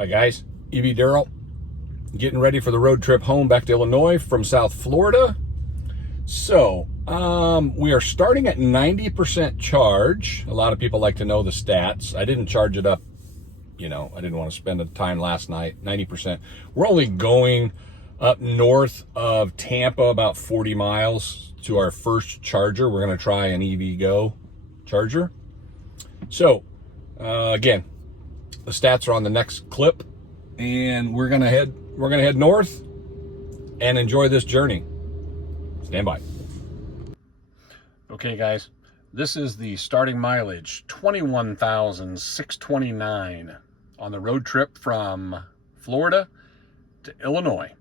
Hi guys, EV Daryl, getting ready for the road trip home back to Illinois from South Florida. So, we are starting at 90% charge. A lot of people like to know the stats. I didn't charge it up, I didn't want to spend the time last night, 90%. We're only going up north of Tampa about 40 miles to our first charger. We're going to try an EVgo charger. So, again, the stats are on the next clip, and we're gonna head north and enjoy this journey. Stand by. Okay, guys, this is the starting mileage, 21,629 on the road trip from Florida to Illinois.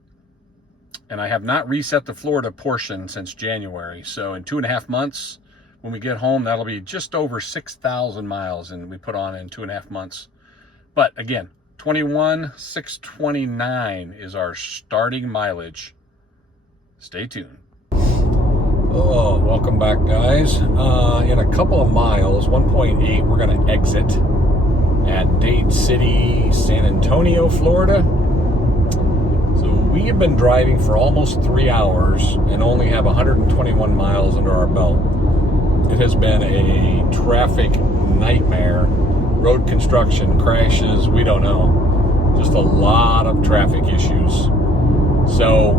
And I have not reset the Florida portion since January. So in 2.5 months, when we get home, that'll be just over 6,000 miles, and we put on in 2.5 months. But again, 21,629 is our starting mileage. Stay tuned. Oh, welcome back, guys. In a couple of miles, 1.8, we're going to exit at Dade City, San Antonio, Florida. So we have been driving for almost 3 hours and only have 121 miles under our belt. It has been a traffic nightmare. Road construction, crashes, we don't know. Just a lot of traffic issues. So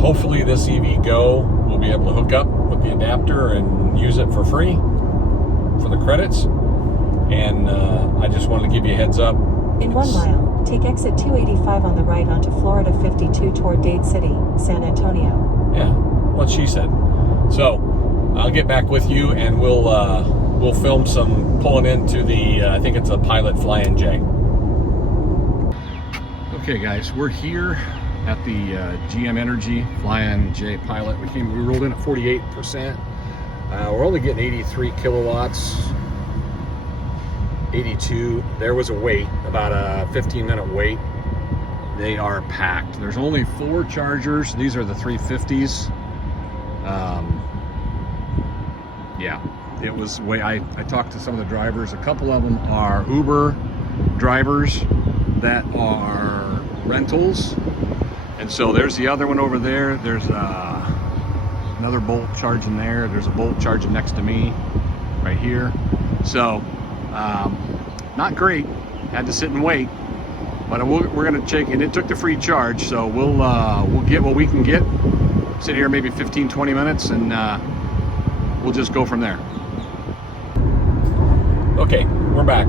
hopefully this EVgo will be able to hook up with the adapter and use it for free for the credits. And I just wanted to give you a heads up. In 1 mile, take exit 285 on the right onto Florida 52 toward Dade City, San Antonio. Yeah, what she said. So I'll get back with you, and we'll film some pulling into the, I think it's a Pilot Flying J. Okay guys, we're here at the GM Energy Flying J Pilot. We rolled in at 48%. We're only getting 83 kilowatts, 82. There was a wait, about a 15-minute wait. They are packed. There's only 4 chargers. These are the 350s. Yeah. It was I talked to some of the drivers. A couple of them are Uber drivers that are rentals. And so there's the other one over there. There's another Bolt charging there. There's a Bolt charging next to me right here. So not great. Had to sit and wait. But we're going to check, and it took the free charge. So we'll get what we can get. Sit here maybe 15-20 minutes, and we'll just go from there. Okay, we're back.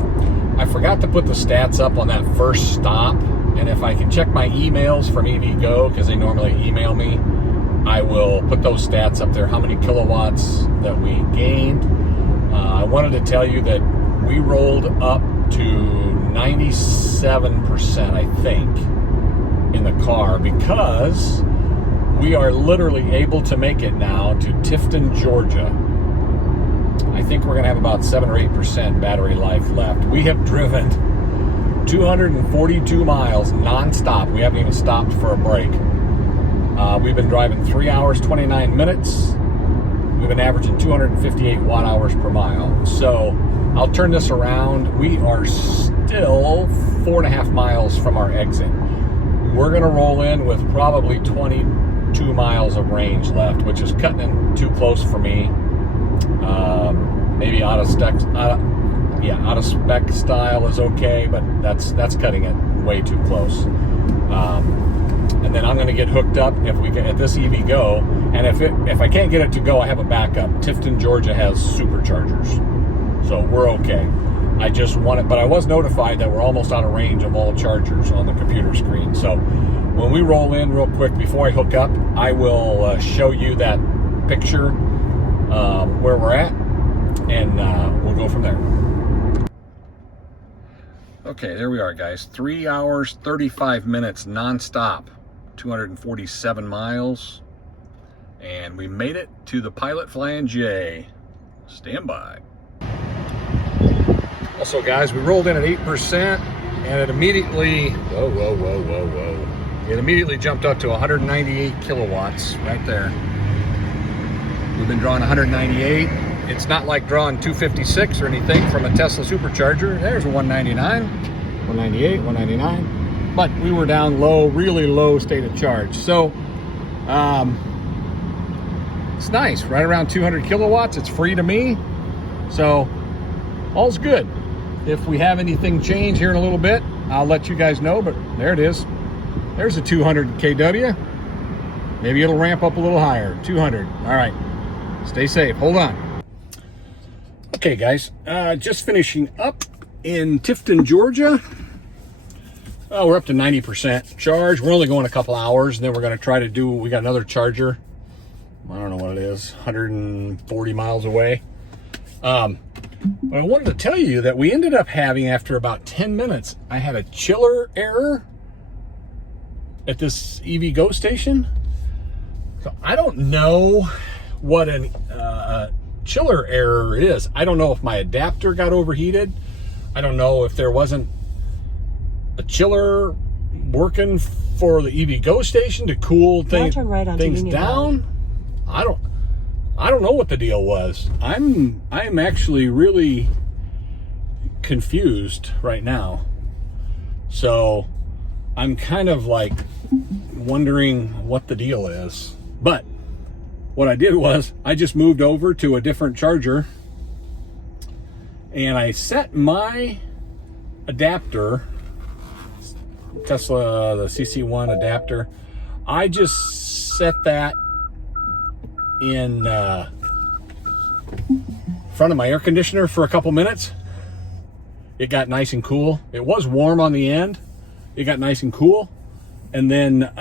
I forgot to put the stats up on that first stop, and if I can check my emails from EVgo, because they normally email me, I will put those stats up there, how many kilowatts that we gained. I wanted to tell you that we rolled up to 97%, I think, in the car, because we are literally able to make it now to Tifton, Georgia. I think we're going to have about 7 or 8% battery life left. We have driven 242 miles non-stop. We haven't even stopped for a break. We've been driving 3 hours, 29 minutes. We've been averaging 258 watt hours per mile. So I'll turn this around. We are still 4.5 miles from our exit. We're going to roll in with probably 22 miles of range left, which is cutting it too close for me. Maybe out of spec style is okay, but that's cutting it way too close. And then I'm going to get hooked up if we get at this EVgo, and if I can't get it to go, I have a backup. Tifton, Georgia has superchargers, so we're okay. I just want it, but I was notified that we're almost out of range of all chargers on the computer screen. So when we roll in real quick before I hook up, I will show you that picture where we're at, and we'll go from there. Okay, there we are, guys. 3 hours, 35 minutes non-stop, 247 miles, and we made it to the Pilot Flying J. Stand by. Also, guys, we rolled in at 8%, and it immediately, it immediately jumped up to 198 kilowatts right there. We've been drawing 198. It's not like drawing 256 or anything from a Tesla supercharger. There's a 199. 198, 199. But we were down low, really low state of charge. So it's nice, right around 200 kilowatts. It's free to me. So all's good. If we have anything change here in a little bit, I'll let you guys know, but there it is. There's a 200 kW. Maybe it'll ramp up a little higher. 200. All right. Stay safe. Hold on. Okay, guys. Just finishing up in Tifton, Georgia. Oh, we're up to 90% charge. We're only going a couple hours, and then we're going to try to do, we got another charger. I don't know what it is, 140 miles away. But I wanted to tell you that we ended up having, after about 10 minutes, I had a chiller error at this EVgo station. So I don't know what a chiller error is. I don't know if my adapter got overheated. I don't know if there wasn't a chiller working for the EVgo station to cool things down. I don't know what the deal was. I'm actually really confused right now. So I'm kind of like wondering what the deal is. But what I did was I just moved over to a different charger, and I set my adapter, Tesla, the CC1 adapter, I just set that in front of my air conditioner for a couple minutes. It got nice and cool. It was warm on the end. It got nice and cool. And then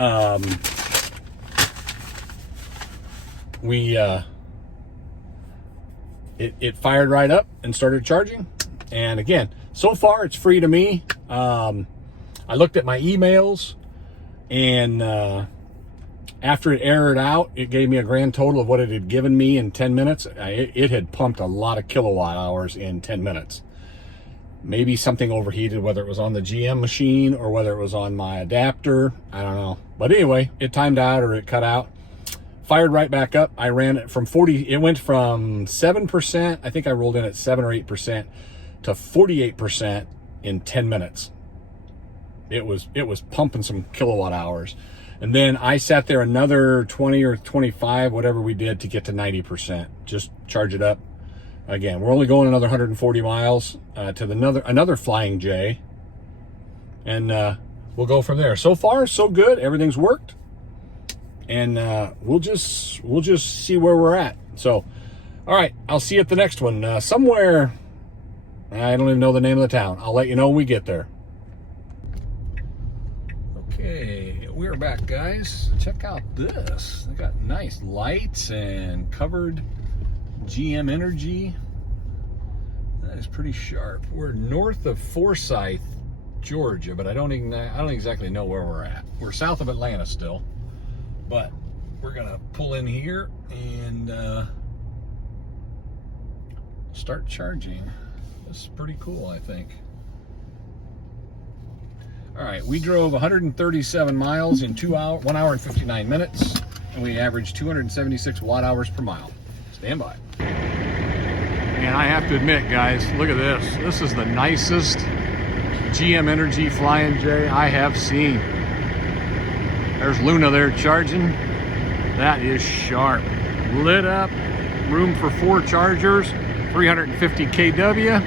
it fired right up and started charging. And again, so far it's free to me. I looked at my emails, and after it errored out, it gave me a grand total of what it had given me in 10 minutes. It had pumped a lot of kilowatt hours in 10 minutes. Maybe something overheated, whether it was on the GM machine or whether it was on my adapter. I don't know. But anyway, it timed out, or it cut out. Fired right back up. I ran it from 40. It went from 7%. I think I rolled in at 7 or 8% to 48% in 10 minutes. It was pumping some kilowatt hours. And then I sat there another 20 or 25, whatever we did, to get to 90%. Just charge it up. Again, we're only going another 140 miles to another Flying J. And we'll go from there. So far, so good. Everything's worked. And we'll just see where we're at. So, all right, I'll see you at the next one. Somewhere, I don't even know the name of the town. I'll let you know when we get there. Okay, we're back, guys. Check out this. They got nice lights and covered GM Energy. That is pretty sharp. We're north of Forsyth, Georgia, but I don't exactly know where we're at. We're south of Atlanta still, but we're gonna pull in here and start charging. This is pretty cool, I think. All right, we drove 137 miles in 1 hour and 59 minutes, and we averaged 276 watt hours per mile. Stand by. And I have to admit, guys, look at this. This is the nicest GM Energy Flying J I have seen. There's Luna there charging. That is sharp. Lit up, room for 4 chargers, 350 kW.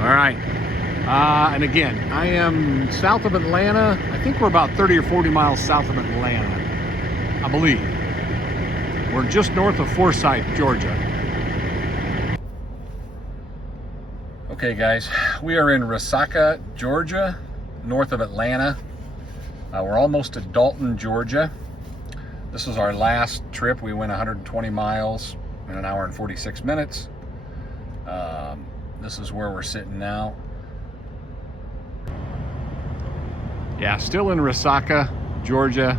All right. And again, I am south of Atlanta. I think we're about 30 or 40 miles south of Atlanta, I believe. We're just north of Forsyth, Georgia. Okay, guys, we are in Resaca, Georgia, north of Atlanta. We're almost to Dalton, Georgia. This was our last trip. We went 120 miles in 1 hour and 46 minutes. This is where we're sitting now. Yeah, still in Resaca, Georgia.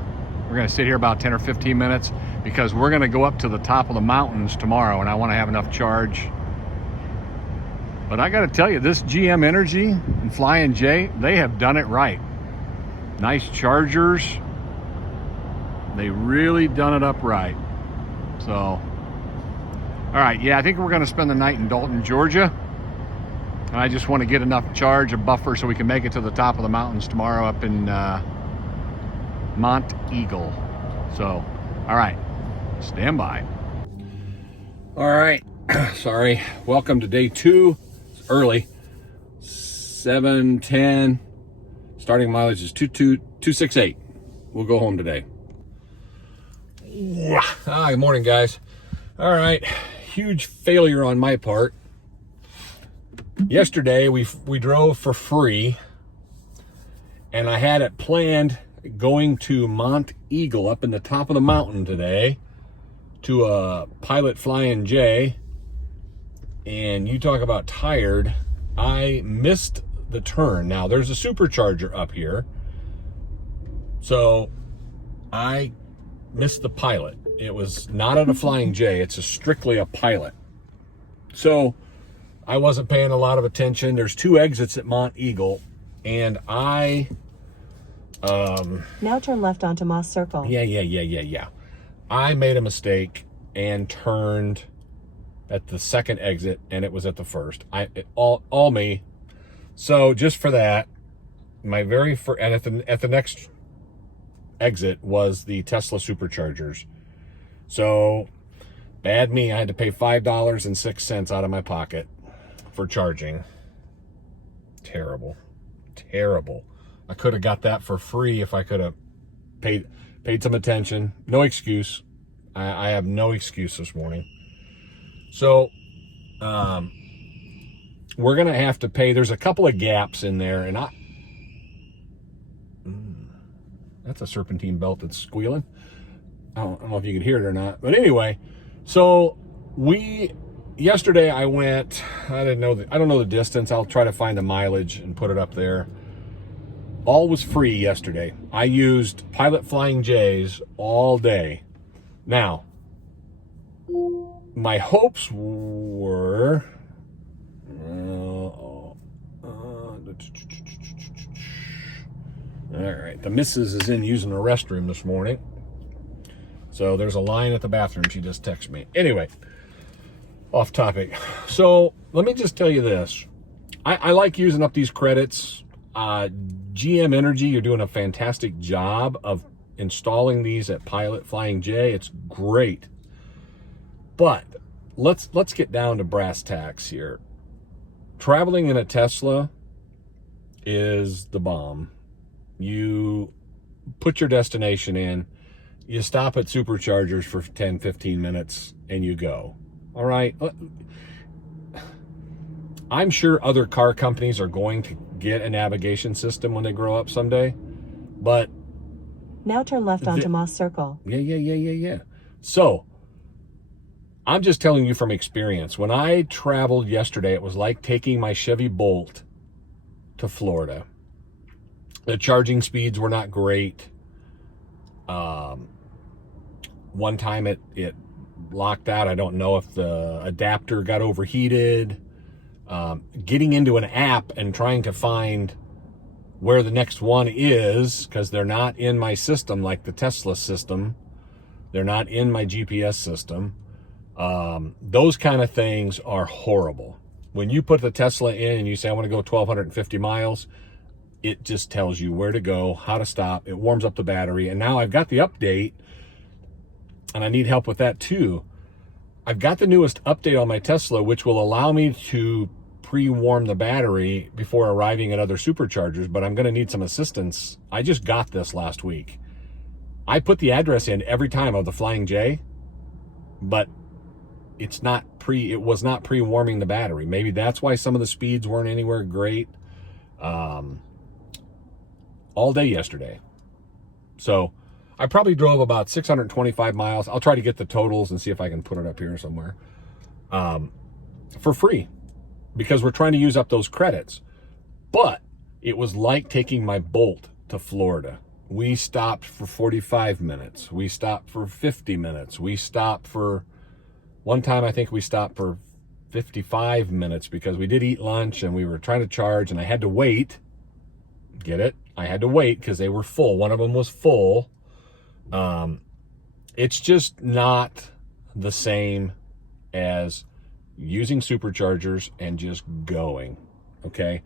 We're gonna sit here about 10 or 15 minutes because we're gonna go up to the top of the mountains tomorrow, and I wanna have enough charge. But I gotta tell you, this GM Energy and Flying J, they have done it right. Nice chargers. They really done it up right. So, all right, yeah, I think we're gonna spend the night in Dalton, Georgia. And I just want to get enough charge and buffer so we can make it to the top of the mountains tomorrow up in Mont Eagle. So, all right, stand by. All right, sorry. Welcome to day 2. It's early, 7:10. Starting mileage is 268. We'll go home today. Good morning, guys. All right, huge failure on my part. Yesterday we drove for free, and I had it planned going to Mont Eagle up in the top of the mountain today to a Pilot Flying J. And you talk about tired, I missed the turn. Now there's a supercharger up here, so I missed the Pilot. It was not at a Flying J, it's strictly a Pilot. So I wasn't paying a lot of attention. There's 2 exits at Mont Eagle, and I now turn left onto Moss Circle. Yeah. I made a mistake and turned at the second exit, and it was at the first. All me. So just for that, my very first, and at the next exit was the Tesla superchargers. So bad me, I had to pay $5.06 out of my pocket for charging. Terrible. I could have got that for free if I could have paid some attention. No excuse. I have no excuse this morning. So we're gonna have to pay. There's a couple of gaps in there, and that's a serpentine belt that's squealing. I don't know if you could hear it or not, but anyway, so yesterday I went, I don't know the distance. I'll try to find the mileage and put it up there. All was free yesterday. I used Pilot Flying J's all day. Now, my hopes were, all right, the missus is in using the restroom this morning. So there's a line at the bathroom. She just texted me. Anyway, off topic. So let me just tell you this. I like using up these credits. GM Energy, you're doing a fantastic job of installing these at Pilot Flying J. It's great. But let's get down to brass tacks here. Traveling in a Tesla is the bomb. You put your destination in, you stop at superchargers for 10, 15 minutes, and you go. All right? I'm sure other car companies are going to get a navigation system when they grow up someday, but now turn left onto Moss Circle. Yeah. So I'm just telling you from experience. When I traveled yesterday, it was like taking my Chevy Bolt to Florida. The charging speeds were not great. One time it locked out. I don't know if the adapter got overheated. Getting into an app and trying to find where the next one is, because they're not in my system like the Tesla system. They're not in my GPS system. Those kind of things are horrible. When you put the Tesla in and you say, I want to go 1,250 miles, it just tells you where to go, how to stop. It warms up the battery. And now I've got the update, and I need help with that too. I've got the newest update on my Tesla, which will allow me to pre-warm the battery before arriving at other superchargers, but I'm going to need some assistance. I just got this last week. I put the address in every time of the Flying J, but it was not pre-warming the battery. Maybe that's why some of the speeds weren't anywhere great. All day yesterday. So I probably drove about 625 miles. I'll try to get the totals and see if I can put it up here somewhere. For free, because we're trying to use up those credits. But it was like taking my Bolt to Florida. We stopped for 45 minutes. We stopped for 50 minutes. We stopped for, one time I think we stopped for 55 minutes because we did eat lunch and we were trying to charge, and I had to wait. Get it? I had to wait because they were full. One of them was full. It's just not the same as using superchargers and just going. okay?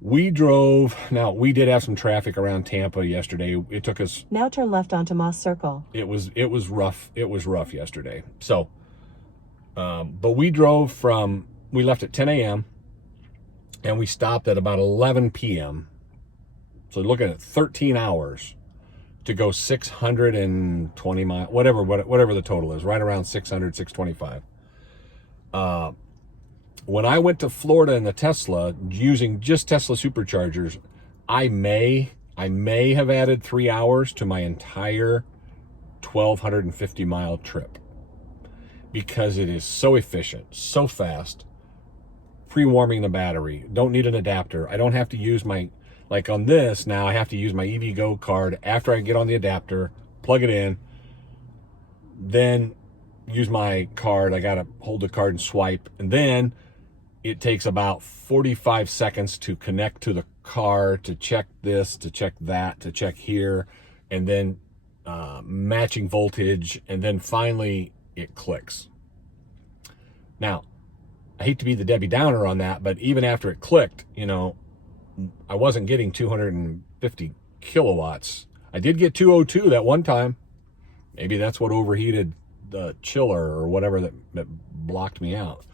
We drove, now we did have some traffic around Tampa yesterday. It took us... Now turn left onto Moss Circle. It was rough. It was rough yesterday. So, but we drove we left at 10 a.m. and we stopped at about 11 p.m. So looking at 13 hours to go 620 miles, whatever the total is, right around 600, 625. When I went to Florida in the Tesla, using just Tesla superchargers, I may have added 3 hours to my entire 1,250 mile trip because it is so efficient, so fast, pre-warming the battery. Don't need an adapter. I don't have to use like on this now, I have to use my EVgo card after I get on the adapter, plug it in, then use my card. I got to hold the card and swipe, and then it takes about 45 seconds to connect to the car, to check this, to check that, to check here, and then matching voltage, and then finally it clicks. Now, I hate to be the Debbie Downer on that, but even after it clicked, I wasn't getting 250 kilowatts. I did get 202 that one time. Maybe that's what overheated the chiller or whatever that blocked me out.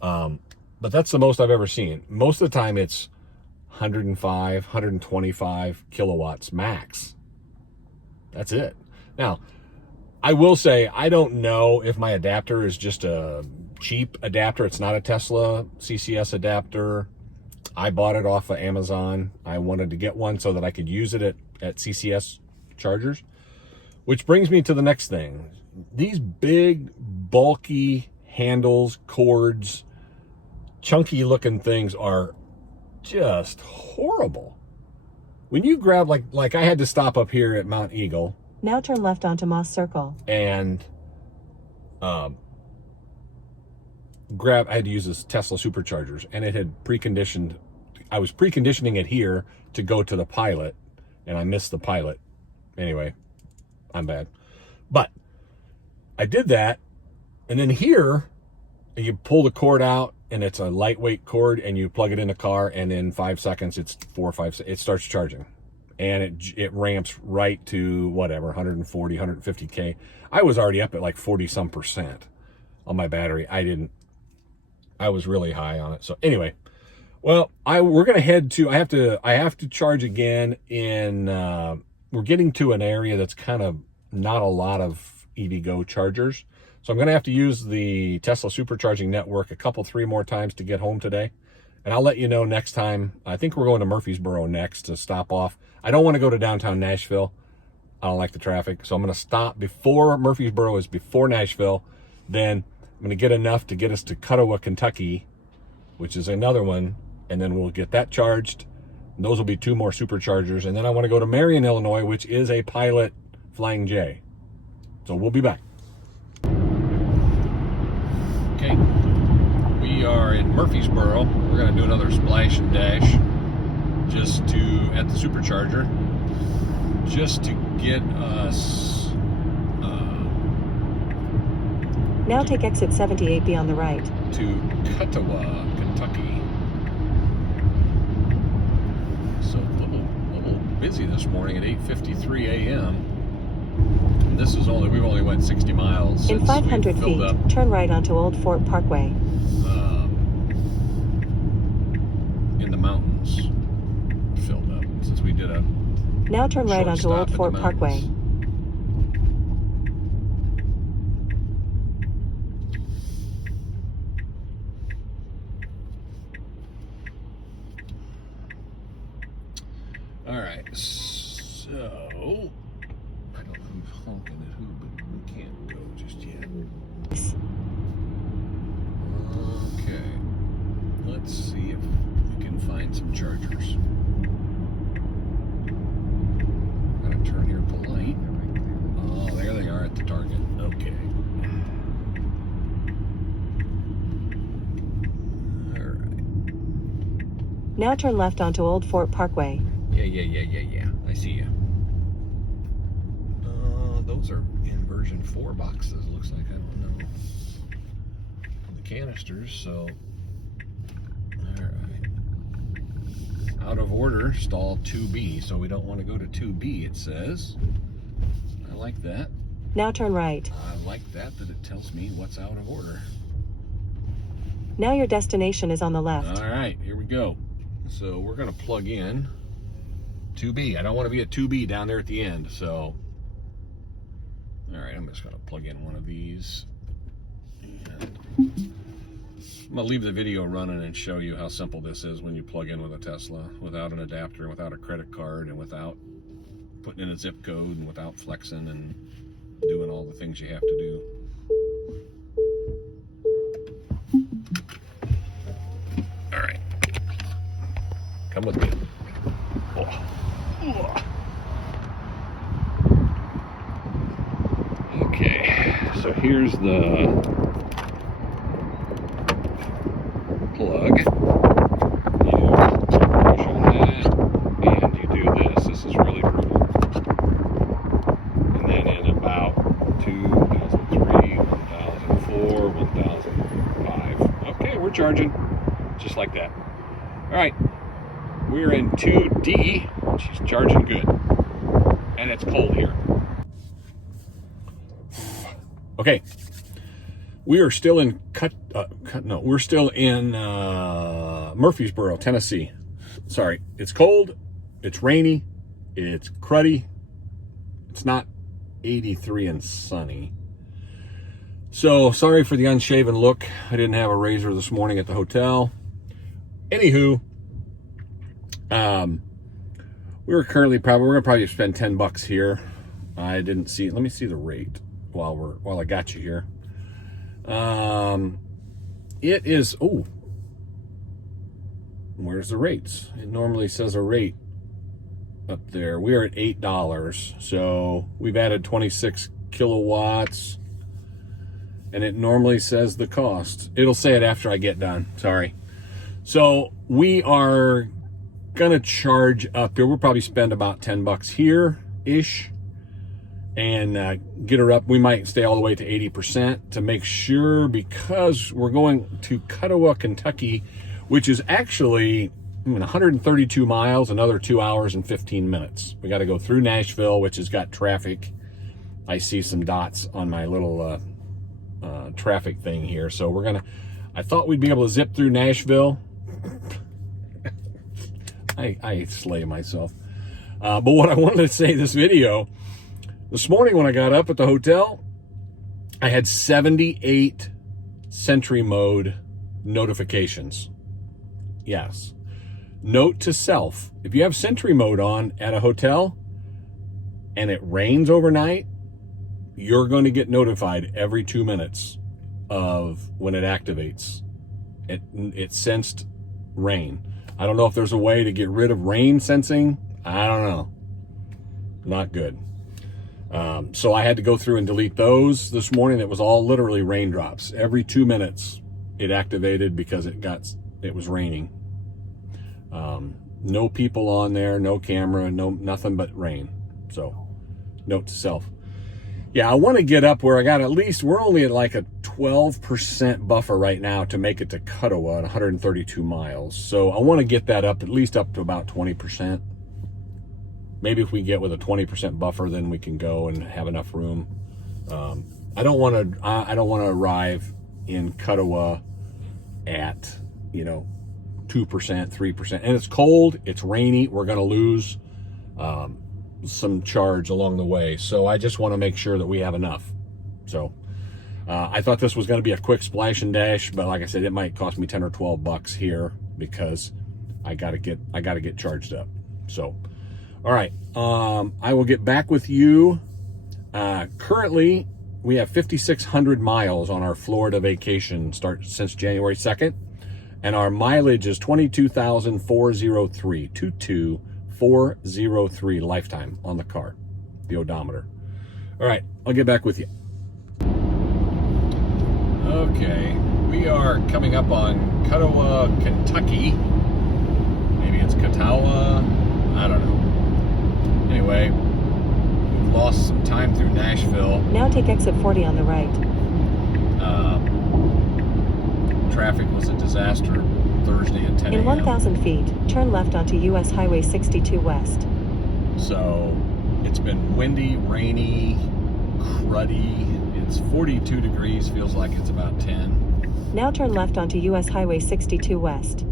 But that's the most I've ever seen. Most of the time it's 105, 125 kilowatts max. That's it. Now, I will say, I don't know if my adapter is just a cheap adapter. It's not a Tesla CCS adapter. I bought it off of Amazon. I wanted to get one so that I could use it at CCS chargers. Which brings me to the next thing. These big, bulky handles, cords, chunky looking things are just horrible. When you grab, like I had to stop up here at Mount Eagle. Now turn left onto Moss Circle. And I had to use this Tesla superchargers, and it had preconditioned. I was preconditioning it here to go to the Pilot, and I missed the Pilot. Anyway, I'm bad. But I did that, and then here, you pull the cord out, and it's a lightweight cord, and you plug it in the car, and in 5 seconds, it starts charging. And it ramps right to whatever, 140, 150K. I was already up at like 40-some% on my battery. I was really high on it. So anyway, well, we're going to head to, I have to charge again we're getting to an area that's kind of not a lot of EVgo chargers. So I'm going to have to use the Tesla supercharging network 3 more times to get home today. And I'll let you know next time. I think we're going to Murfreesboro next to stop off. I don't want to go to downtown Nashville. I don't like the traffic. So I'm going to stop before Murfreesboro is before Nashville. Then I'm going to get enough to get us to Cuttawa, Kentucky, which is another one. And then we'll get that charged. And those will be 2 more superchargers. And then I want to go to Marion, Illinois, which is a Pilot Flying J. So we'll be back. Okay, we are in Murfreesboro. We're going to do another splash and dash at the supercharger, just to get us. Now take exit 78B on the right. To Cuttawa, Kentucky. So a little busy this morning at 8:53 a.m. This is we've only went 60 miles. In 500 feet, turn right onto Old Fort Parkway. In the mountains, filled up since we did a. Now turn right onto Old Fort Parkway. All right, so. I don't know who's honking at who, but we can't go just yet. Okay. Let's see if we can find some chargers. I'm gonna turn here polite. Oh, there they are at the Target. Okay. Alright. Now turn left onto Old Fort Parkway. Yeah. I see you. Those are in version 4 boxes, looks like. I don't know the canisters, so alright. Out of order, stall 2B. So we don't want to go to 2B, it says. I like that. Now turn right. I like that it tells me what's out of order. Now your destination is on the left. All right, here we go. So we're going to plug in 2B. I don't want to be at 2B down there at the end, so. All right, I'm just going to plug in one of these. And I'm going to leave the video running and show you how simple this is when you plug in with a Tesla without an adapter, without a credit card, and without putting in a zip code, and without flexing and doing all the things you have to do. All right. Come with me. Okay, so here's the plug. You push on that, and you do this. This is really brutal. And then in about 2003, 2004, 2005. Okay, we're charging just like that. All right, we're in 2D. She's charging good, and it's cold here. Okay, we are still in we're still in Murfreesboro, Tennessee. Sorry, it's cold, it's rainy, it's cruddy. It's not 83 and sunny. So sorry for the unshaven look. I didn't have a razor this morning at the hotel. Anywho, we're gonna probably spend $10 here. I didn't see. Let me see the rate while I got you here. It is. Oh, where's the rates? It normally says a rate up there. We are at $8, so we've added 26 kilowatts, and it normally says the cost. It'll say it after I get done. Sorry. So we are gonna charge up there. We'll probably spend about $10 here ish, and get her up. We might stay all the way to 80% to make sure, because we're going to Cuttawa, Kentucky, which is actually 132 miles, another 2 hours and 15 minutes. We got to go through Nashville, which has got traffic. I see some dots on my little traffic thing here. So I thought we'd be able to zip through Nashville. I slay myself. But what I wanted to say this video, this morning when I got up at the hotel, I had 78 Sentry Mode notifications. Yes. Note to self, if you have Sentry Mode on at a hotel and it rains overnight, you're going to get notified every 2 minutes of when it activates. It sensed rain. I don't know if there's a way to get rid of rain sensing. I don't know. Not good. So I had to go through and delete those this morning. It was all literally raindrops. Every 2 minutes it activated because it was raining. No people on there, no camera, nothing but rain. So note to self. Yeah, I want to get up where I got we're only at like a 12% buffer right now to make it to Cuttawa at 132 miles. So I want to get that up, at least up to about 20%. Maybe if we get with a 20% buffer, then we can go and have enough room. I don't want to arrive in Cuttawa at, 2%, 3%. And it's cold, it's rainy, we're going to lose some charge along the way. So I just want to make sure that we have enough. So I thought this was going to be a quick splash and dash, but like I said, it might cost me $10 or $12 here because I got to get charged up. So, all right. I will get back with you. Currently, we have 5,600 miles on our Florida vacation since January 2nd. And our mileage is 22,403, 22,403 lifetime on the car, the odometer. All right, I'll get back with you. Okay, we are coming up on Cuttawa, Kentucky. Maybe it's Cuttawa, I don't know. Anyway, we've lost some time through Nashville. Now take exit 40 on the right. Traffic was a disaster Thursday at 10 a.m. In 1,000 feet, turn left onto US Highway 62 West. So it's been windy, rainy, cruddy. It's 42 degrees, feels like it's about 10. Now turn left onto US Highway 62 West.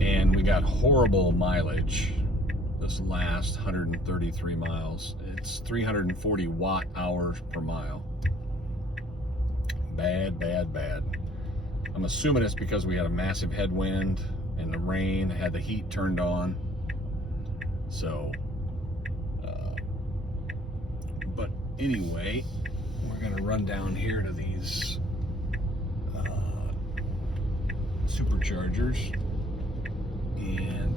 And we got horrible mileage this last 133 miles. It's 340 watt hours per mile. Bad, bad, bad. I'm assuming it's because we had a massive headwind and the rain, had the heat turned on. So, but anyway, we're gonna run down here to these superchargers, and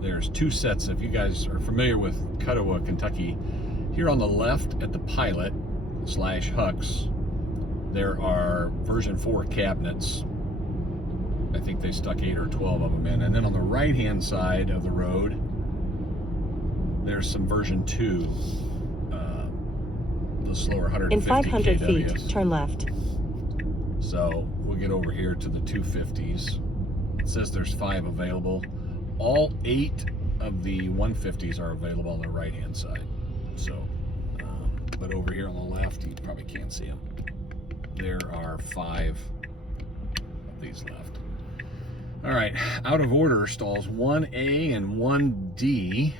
there's two sets. If you guys are familiar with Cuttawa, Kentucky, here on the left at the Pilot / Hux, there are version 4 cabinets. I think they stuck 8 or 12 of them in. And then on the right hand side of the road, there's some version 2, the slower 150 In 500 kWs. feet, turn left. So we'll get over here to the 250s. It says there's 5 available. All 8 of the 150s are available on the right hand side. So, but over here on the left, you probably can't see them. There are 5 of these left. All right, out of order stalls 1A and 1D.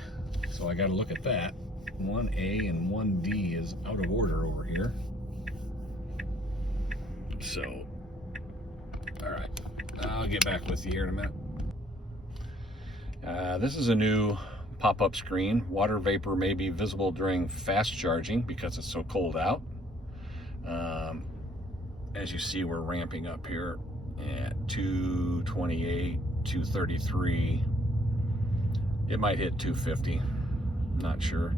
So I got to look at that. 1A and 1D is out of order over here. So, all right, I'll get back with you here in a minute. This is a new pop-up screen. Water vapor may be visible during fast charging because it's so cold out. As you see, we're ramping up here at 228, 233. It might hit 250, not sure.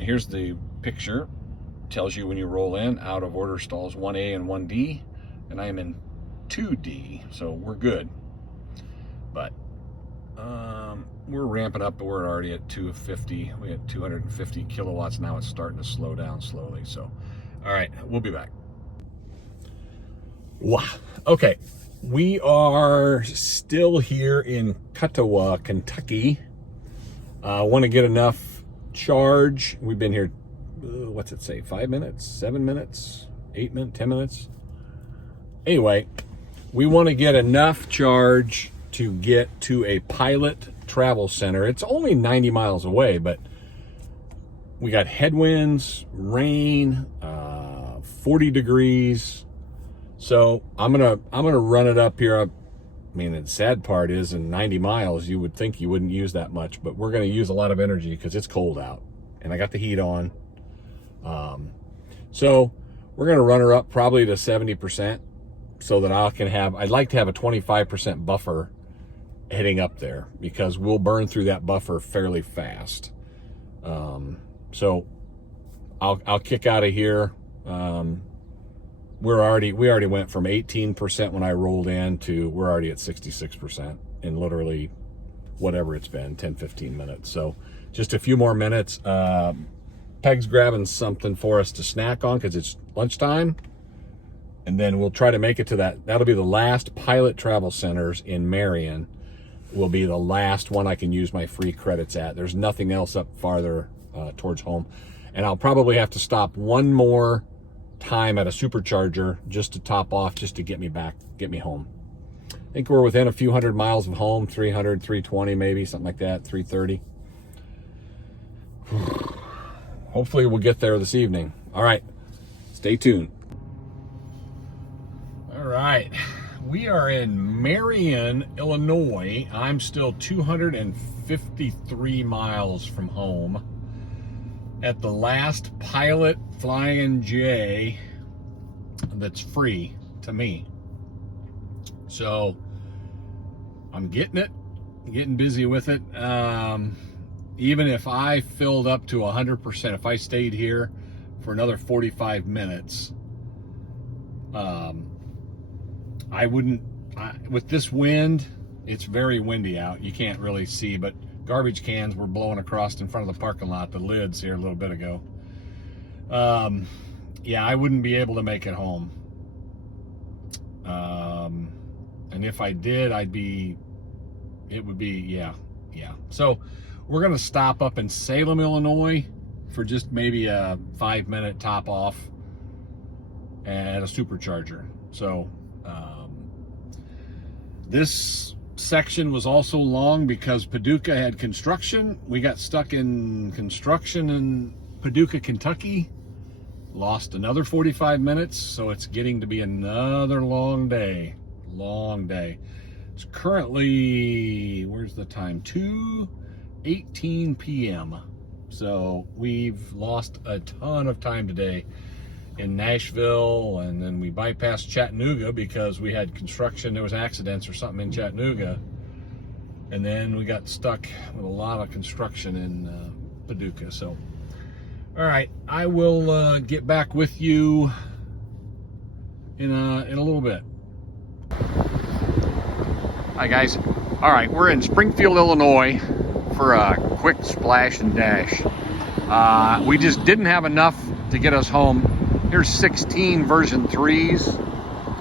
Here's the picture. Tells you when you roll in, out of order stalls 1A and 1D, and I am in 2D, so we're good. But we're ramping up, but we're already at 250. We had 250 kilowatts. Now it's starting to slow down slowly. So, all right, we'll be back. Wow. Okay, we are still here in Cuttawa, Kentucky. Want to get enough charge. We've been here, what's it say, 5 minutes, 7 minutes, 8 minutes, 10 minutes? Anyway, we want to get enough charge to get to a Pilot travel center. It's only 90 miles away, but we got headwinds, rain, 40 degrees. So I'm gonna run it up here. I mean, the sad part is in 90 miles, you would think you wouldn't use that much, but we're gonna use a lot of energy because it's cold out and I got the heat on. So we're gonna run her up probably to 70% so that I'd like to have a 25% buffer heading up there because we'll burn through that buffer fairly fast. So I'll kick out of here. We already went from 18% when I rolled in to we're already at 66% in literally whatever it's been, 10-15 minutes. So just a few more minutes. Peg's grabbing something for us to snack on because it's lunchtime, and then we'll try to make it to that'll be the last Pilot travel centers in Marion. Will be the last one I can use my free credits at. There's nothing else up farther towards home, and I'll probably have to stop one more time at a supercharger just to top off, just to get me home. I think we're within a few hundred miles of home, 300, 320 maybe, something like that, 330. Hopefully we'll get there this evening. All right, stay tuned. All right, we are in Marion, Illinois. I'm still 253 miles from home at the last Pilot Flying J that's free to me. So I'm getting busy with it. Even if I filled up to 100%, if I stayed here for another 45 minutes, I wouldn't, with this wind, it's very windy out. You can't really see, but garbage cans were blowing across in front of the parking lot, the lids here a little bit ago. Yeah, I wouldn't be able to make it home. And if I did, it would be, yeah. So we're going to stop up in Salem, Illinois for just maybe a 5-minute top off at a supercharger. So this section was also long because Paducah had construction. We got stuck in construction in Paducah, Kentucky. Lost another 45 minutes, so it's getting to be another long day. It's currently, where's the time? 2:18 p.m. So we've lost a ton of time today in Nashville, and then we bypassed Chattanooga because we had construction. There was accidents or something in Chattanooga, and then we got stuck with a lot of construction in Paducah. So all right, I will get back with you in a little bit. Hi guys. All right, we're in Springfield, Illinois for a quick splash and dash. We just didn't have enough to get us home. Here's 16 version 3s.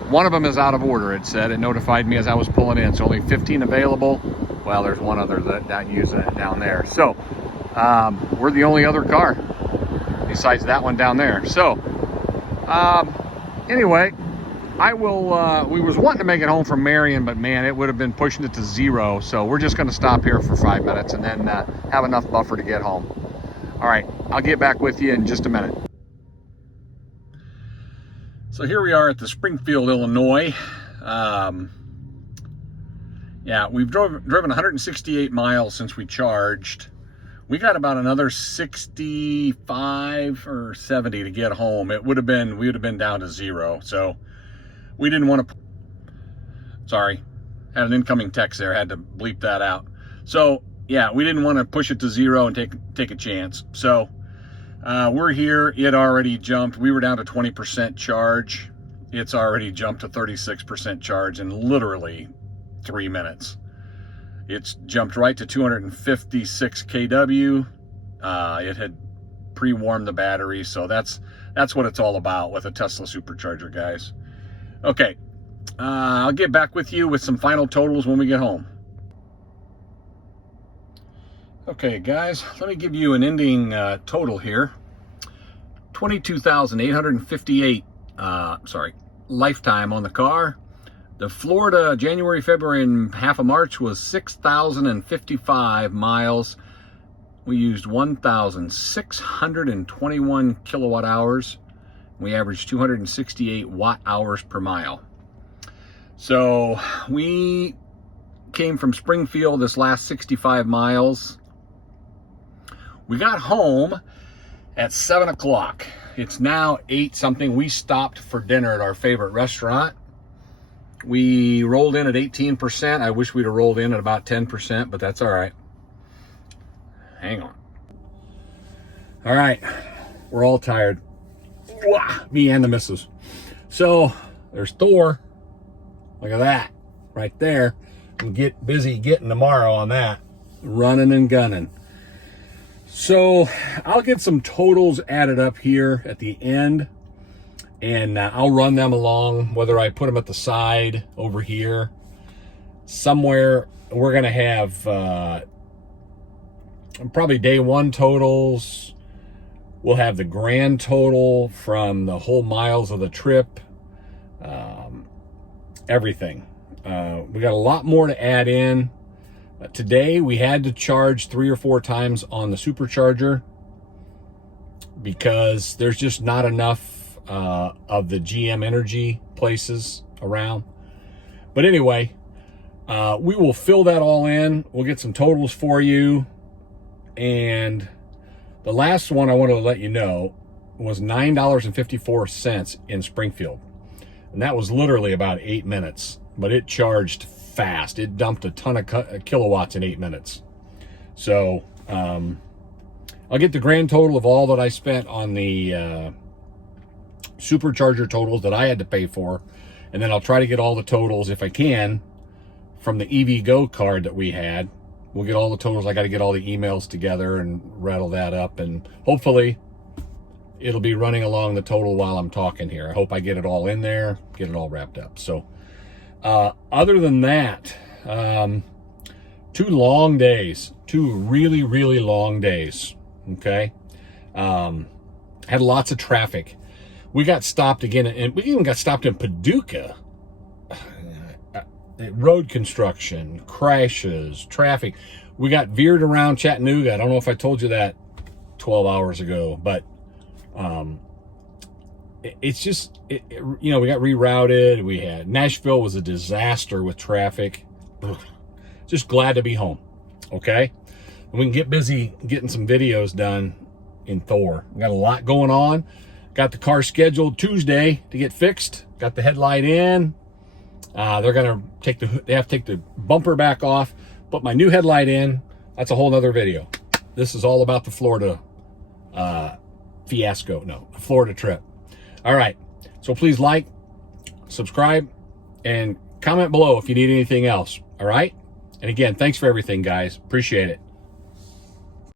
One of them is out of order, it said. It notified me as I was pulling in, so only 15 available. Well, there's one other that using it down there. So we're the only other car besides that one down there. So anyway, I will, we was wanting to make it home from Marion, but man, it would have been pushing it to 0. So we're just going to stop here for 5 minutes and then have enough buffer to get home. All right, I'll get back with you in just a minute. So here we are at the Springfield, Illinois. Yeah, we've driven 168 miles since we charged. We got about another 65 or 70 to get home. We would have been down to 0. So we didn't want to, sorry, had an incoming text there, had to bleep that out. So yeah, we didn't want to push it to 0 and take a chance. So we're here. It already jumped. We were down to 20% charge. It's already jumped to 36% charge in literally 3 minutes. It's jumped right to 256 kW. It had pre-warmed the battery, so that's what it's all about with a Tesla supercharger, guys. Okay, I'll get back with you with some final totals when we get home. Okay, guys, let me give you an ending total here. 22,858, lifetime on the car. The Florida, January, February, and half of March was 6,055 miles. We used 1,621 kilowatt hours. We averaged 268 watt hours per mile. So we came from Springfield this last 65 miles. We got home at 7 o'clock. It's now 8 something. We stopped for dinner at our favorite restaurant. We rolled in at 18%. I wish we'd have rolled in at about 10%, but that's all right. Hang on. All right, we're all tired. Me and the missus. So there's Thor. Look at that right there. And get busy getting tomorrow on that. Running and gunning. So I'll get some totals added up here at the end, and I'll run them along, whether I put them at the side over here somewhere. We're going to have probably day 1 totals. We'll have the grand total from the whole miles of the trip, everything. We got a lot more to add in. Today we had to charge 3 or 4 times on the supercharger because there's just not enough of the GM Energy places around. But anyway, we will fill that all in. We'll get some totals for you. And the last one I wanted to let you know was $9.54 in Springfield. And that was literally about 8 minutes, but it charged fast. It dumped a ton of kilowatts in 8 minutes. So I'll get the grand total of all that I spent on the supercharger totals that I had to pay for, and then I'll try to get all the totals, if I can, from the EVgo card that we had. We'll get all the totals. I got to get all the emails together and rattle that up, and hopefully it'll be running along the total while I'm talking here. I hope I get it all in there, get it all wrapped up. So Other than that, 2 long days, 2 really, really long days. Okay. Had lots of traffic. We got stopped again, and we even got stopped in Paducah. Road construction, crashes, traffic. We got veered around Chattanooga. I don't know if I told you that 12 hours ago, but it's just, we got rerouted. We had Nashville was a disaster with traffic. Ugh. Just glad to be home. Okay. And we can get busy getting some videos done in Thor. We got a lot going on. Got the car scheduled Tuesday to get fixed. Got the headlight in. They're gonna they have to take the bumper back off, put my new headlight in. That's a whole nother video. This is all about the Florida fiasco. No, the Florida trip. All right. So please like, subscribe, and comment below if you need anything else. All right. And again, thanks for everything, guys. Appreciate it.